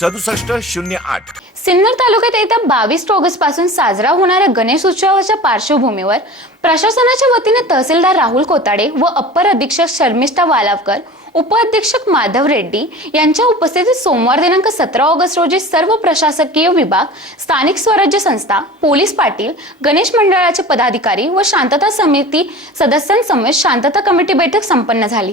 सदुसष्ट शून्य आठ. सिन्नर तालुक्यात येत्या बावीस ऑगस्टपासून साजरा होणाऱ्या गणेश उत्सवाच्या पार्श्वभूमीवर प्रशासनाच्या वतीने तहसीलदार राहुल कोताडे व अप्पर अधीक्षक शर्मिष्ठा वालावकर उपअधीक्षक माधव रेड्डी यांच्या उपस्थितीत सोमवार दिनांक सतरा ऑगस्ट रोजी सर्व प्रशासकीय विभाग स्थानिक स्वराज्य संस्था पोलीस पाटील गणेश मंडळाचे पदाधिकारी व शांतता समिती सदस्यांसमवेत शांतता कमिटी बैठक संपन्न झाली.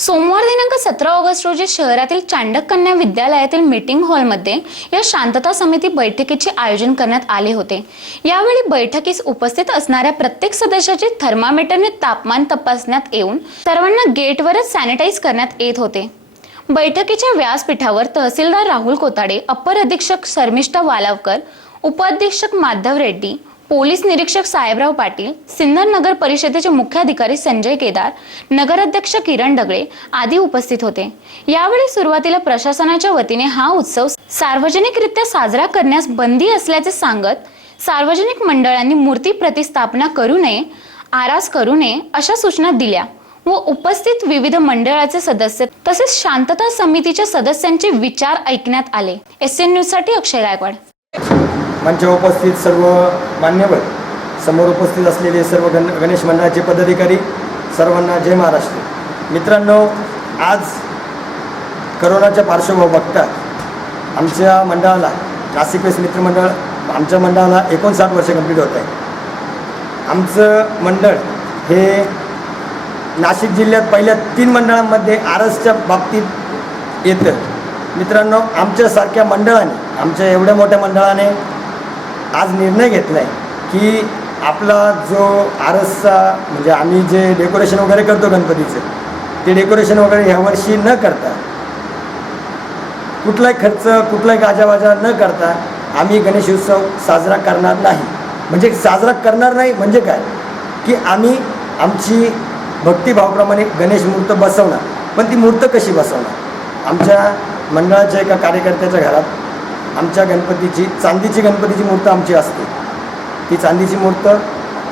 सोमवार दिनांक सतरा ऑगस्ट रोजी शहरातील चांडक कन्या विद्यालयातील मीटिंग हॉलमध्ये या शांतता समिती बैठकीचे आयोजन करण्यात आले होते. यावेळी बैठकीस उपस्थित असणाऱ्या प्रत्येक सदस्याचे थर्मामीटरने तापमान तपासण्यात येऊन सर्वांना गेटवरच सॅनिटाईज करण्यात येत होते. बैठकीच्या व्यासपीठावर तहसीलदार राहुल कोताडे अप्पर अधीक्षक शर्मिष्ठा वालावकर उपअधीक्षक माधव रेड्डी पोलीस निरीक्षक साहेबराव पाटील सिन्नर नगर परिषदेचे मुख्याधिकारी संजय केदार नगराध्यक्ष किरण डगळे आदी उपस्थित होते. यावेळी सुरुवातीला प्रशासनाच्या वतीने हा उत्सव सार्वजनिकरित्या साजरा करण्यास बंदी असल्याचे सांगत सार्वजनिक मंडळांनी मूर्ती प्रतिस्थापना करू नये आरास करू नये अशा सूचना दिल्या व उपस्थित विविध मंडळाचे सदस्य तसेच शांतता समितीच्या सदस्यांचे विचार ऐकण्यात आले. एस एन न्यूजसाठी अक्षय गायकवाड. मंचावर उपस्थित सर्व मान्यवर समोर उपस्थित असलेले सर्व गण गणेश मंडळाचे पदाधिकारी सर्वांना जय महाराष्ट्र. मित्रांनो आज करोनाच्या पार्श्वभाव बघता आमच्या मंडळाला नाशिक वेस्ट मित्रमंडळ आमच्या मंडळाला एकोणसाठ वर्ष कंप्लीट होत आहे. आमचं मंडळ हे नाशिक जिल्ह्यात पहिल्या तीन मंडळांमध्ये आरसच्या बाबतीत येतं. मित्रांनो आमच्यासारख्या मंडळाने आमच्या एवढ्या मोठ्या मंडळाने आज निर्णय घेतला आहे की आपला जो आरसचा म्हणजे आम्ही जे डेकोरेशन वगैरे करतो गणपतीचं ते डेकोरेशन वगैरे ह्यावर्षी न करता कुठलाही खर्च कुठलाही गाजावाजा न करता आम्ही गणेश उत्सव साजरा करणार नाही. म्हणजे साजरा करणार नाही म्हणजे काय? की आम्ही आमची भक्तिभावाप्रमाणे गणेश मूर्त बसवणार. पण ती मूर्त कशी बसवणार? आमच्या मंडळाच्या एका कार्यकर्त्याच्या घरात आमच्या गणपतीची चांदीची गणपतीची मूर्त आमची असते. ती चांदीची मूर्त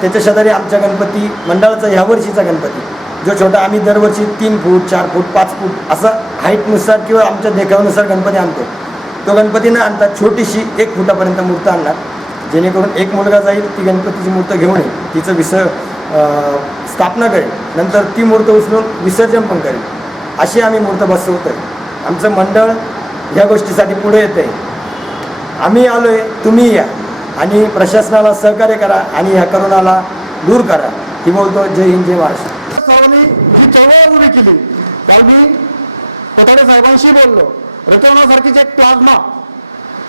त्याच्या शेजारी आमच्या गणपती मंडळाचा ह्या वर्षीचा गणपती. जो छोटा आम्ही दरवर्षी तीन फूट चार फूट पाच फूट असं हाईटनुसार किंवा आमच्या देखावानुसार गणपती आणतो. तो गणपती न आणता छोटीशी एक फुटापर्यंत मूर्त आणणार. जेणेकरून एक मुलगा जाईल ती गणपतीची मूर्त घेऊन येईल. तिचं विस स्थापना करेल. नंतर ती मूर्त उचलून विसर्जन पण करेल. अशी आम्ही मूर्त बसवतोय. आमचं मंडळ ह्या गोष्टीसाठी पुढे येतं आहे आम्ही आलो आहे तुम्ही या. आणि प्रशासनाला सहकार्य करा आणि या करोनाला दूर करा. ही बोलतो जय हिंद जय महाराष्ट्र. सर्वांनी जी चळवळ उभी केली. काल मी कोठाडे साहेबांशी बोललो. रतवण्यासारखीच एक प्लाझ्मा.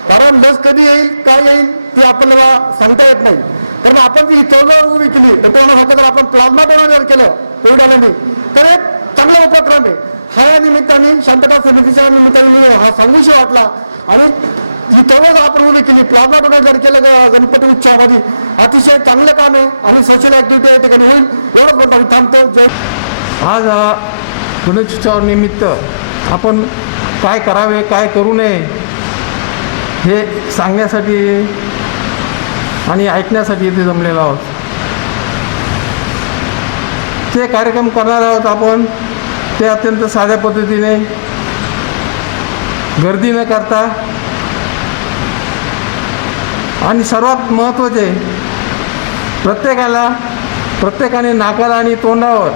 कारण लस कधी येईल काय येईल ती आपल्याला सांगता येत नाही. कारण आपण ती चळवळ उभी केली. रतवण्यासारखं जर आपण प्लाझ्मा डोनेट जर केलं कोविड आल्याने तर एक चांगला उपक्रम आहे. हा या निमित्ताने शांतता समितीच्या निमित्ताने मी हा सांगूशी वाटला. आणि ही चळवळ आपण उभी केली. प्लाझ्मा डोनेट जर केलं ग- गणपती उत्सवामध्ये अतिशय चांगलं काम आहे आणि सोशल ॲक्टिव्हिटी या ठिकाणी होईल एवढंच बोलतो आणि थांबतो. जय आज हा गणेशोत्सवानिमित्त आपण काय करावे काय करू नये हे सांगण्यासाठी आणि ऐकण्यासाठी इथे जमलेलो आहोत. ते कार्यक्रम करणार आहोत आपण ते अत्यंत साध्या पद्धतीने गर्दी न करता आणि सर्वात महत्त्वाचे प्रत्येकाला प्रत्येकाने नाकाला आणि तोंडावर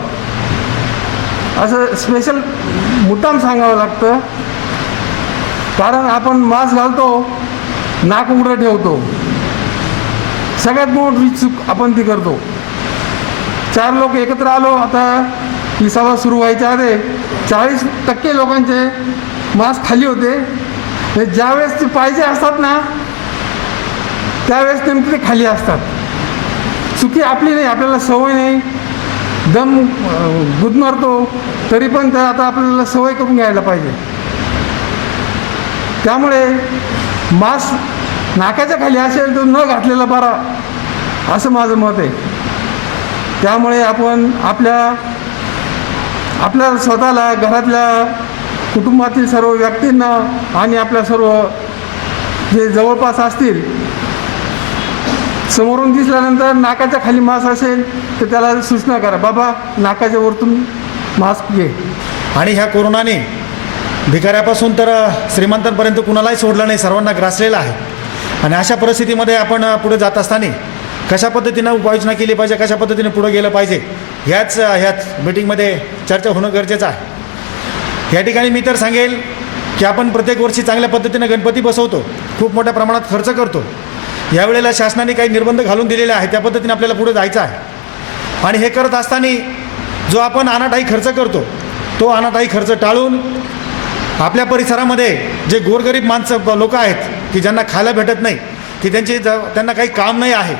असं स्पेशल मुद्दाम सांगावं लागतं. कारण आपण मास्क घालतो नाक उघडं ठेवतो. सगळ्यात मोठी चूक आपण ती करतो. चार लोक एकत्र आलो आता ही सभा सुरू व्हायच्या आधी चाळीस टक्के लोकांचे मास्क खाली होते. ज्यावेळेस ते पाहिजे असतात ना त्यावेळेस नेमके ते खाली असतात. चुकी आपली नाही आपल्याला सवय नाही. दम गुदमरतो तरी पण त्या आता आपल्याला सवय करून घ्यायला पाहिजे. त्यामुळे मास्क नाकाच्या खाली असेल तर न घातलेला बरा असं माझं मत आहे. त्यामुळे आपण आपल्या आपल्या स्वतःला घरातल्या कुटुंबातील सर्व व्यक्तींना आणि आपल्या सर्व जे जवळपास असतील समोरून दिसल्यानंतर नाकाच्या खाली मास्क असेल तर त्याला सूचना करा बाबा नाकाच्या वरतून मास्क घे. आणि ह्या कोरोनाने भिकाऱ्यापासून तर श्रीमंतांपर्यंत कुणालाही सोडलं नाही सर्वांना ग्रासलेलं आहे. आणि अशा परिस्थितीमध्ये आपण पुढे जात असताना कशा पद्धतीनं उपाययोजना केली पाहिजे कशा पद्धतीने पुढे गेलं पाहिजे ह्याच ह्याच मीटिंगमध्ये चर्चा होणं गरजेचं आहे. या ठिकाणी मी तर सांगेल की आपण प्रत्येक वर्षी चांगल्या पद्धतीनं गणपती बसवतो खूप मोठ्या प्रमाणात खर्च करतो. यावेळेला शासनाने काही निर्बंध घालून दिलेले आहेत त्या पद्धतीने आपल्याला पुढे जायचं आहे. आणि हे करत असताना जो आपण अनाठाई खर्च करतो तो अनाठाई खर्च टाळून आपल्या परिसरामध्ये जे गोरगरीब माणसं लोक आहेत की ज्यांना खायला भेटत नाही की त्यांची ज त्यांना काही काम नाही आहे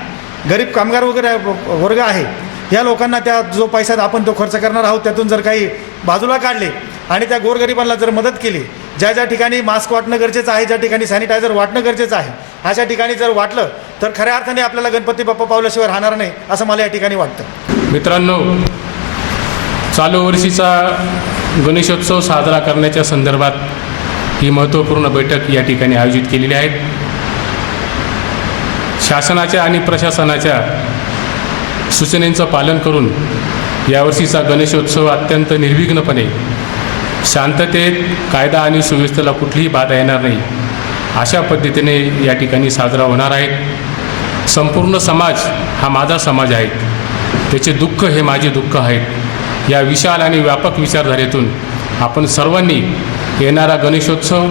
गरीब कामगार वगैरे वर्ग आहे या लोकांना त्या जो पैसा आपण तो खर्च करणार आहोत त्यातून जर काही बाजूला काढले आणि त्या गोरगरिबांना जर मदत केली ज्या ज्या ठिकाणी मास्क वाटणं गरजेचं आहे ज्या ठिकाणी सॅनिटायझर वाटणं गरजेचं आहे अशा ठिकाणी जर वाटलं तर खऱ्या अर्थाने आपल्याला गणपती बाप्पा पावल्याशिवाय राहणार नाही असं मला या ठिकाणी वाटतं. मित्रांनो चालू वर्षीचा गणेशोत्सव साजरा करण्याच्या संदर्भात ही महत्त्वपूर्ण बैठक या ठिकाणी आयोजित केलेली आहे. शासनाच्या आणि प्रशासनाच्या सूचनेचं पालन करून यावर्षीचा गणेशोत्सव अत्यंत निर्विघ्नपणे शांततेत कायदा आणि सुव्यवस्थेला कुठलीही बाधा येणार नाही. अशा पद्धतीने या ठिकाणी साजरा होणार आहे. संपूर्ण समाज हा माझा समाज आहे. त्याचे दुःख हे माझे दुःख आहेत या विशाल आणि व्यापक विचारधारेतून आपण सर्वांनी येणारा गणेशोत्सव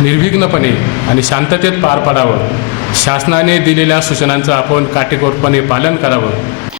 निर्विघ्नपणे आणि शांततेत पार पाडावं. शासनाने दिलेल्या सूचनांचं आपण काटेकोरपणे पालन करावं.